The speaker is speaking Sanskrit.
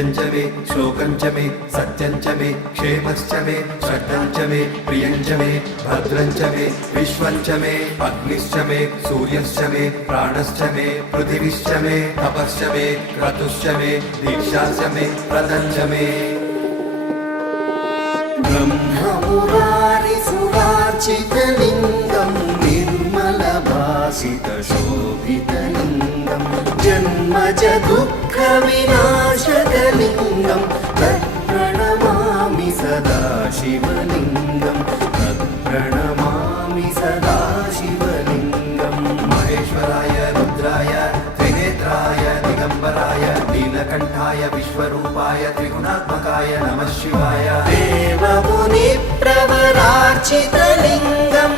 नित्यं च मे श्लोकं च मे सत्यं च मे क्षेमश्च मे श्रद्धं च मे प्रियं च मे भद्रं च मे विश्वं च मे अग्निश्च मे सूर्यश्च मे प्राणश्च मे पृथिवीश्च मे तपश्च मे क्रतुश्च मे दीक्षाश्च मे व्रतं च मे ब्रह्ममुरारिसुरार्चितलिङ्गं निर्मलभासितशोभितलिङ्गं जन्मज दुःखविनाशकलिङ्गं तत्प्रणमामि सदा शिवलिङ्गं तत्प्रणमामि सदा शिवलिङ्गं महेश्वराय रुद्राय त्रिनेत्राय दिगंबराय नीलकंठाय विश्वरूपाय त्रिगुणात्मकाय नमः शिवाय देवमुनिप्रवरार्चितलिङ्गं